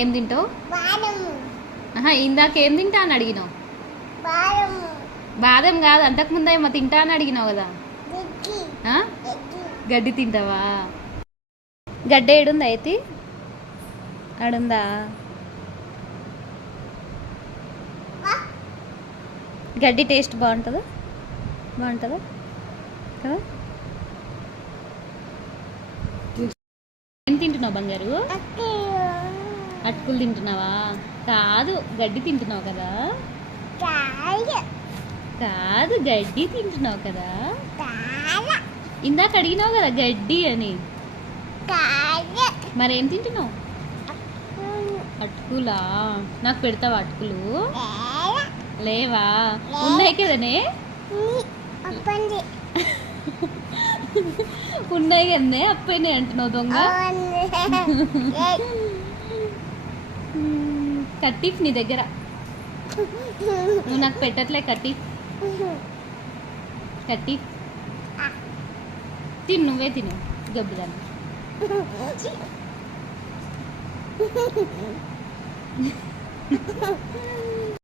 ఏం తింటావు? ఇందాక ఏం తింటా అని అడిగినావు? బాదం కాదు, అంతకుముందు ఏమో తింటా అని అడిగినావు కదా. గడ్డి తింటావా? గడ్డ ఏడుందా అయితే? ఆడుందా? గడ్డి టేస్ట్ బాగుంటుందా? బాగుంటుందా కదా? ఏం తింటున్నావు బంగారు? అటుకులు తింటున్నావా? కాదు, గడ్డి తింటున్నావు కదా. కాదు, గడ్డి తింటున్నావు కదా. ఇందాక అడిగినావు కదా గడ్డి అని. మరేం తింటున్నావు? అటుకులా? నాకు పెడతావా అటుకులు? లేవా? ఉన్నాయి కదనే. ఉన్నాయి కదనే, అప్పైనాయి అంటున్నావు దొంగ. కట్టిఫ్ నీ దగ్గర. నువ్వు నాకు పెట్టట్లే కట్టిఫ్. కట్టిఫ్ తిను, నువ్వే తిను గబ్బుదాన్ని.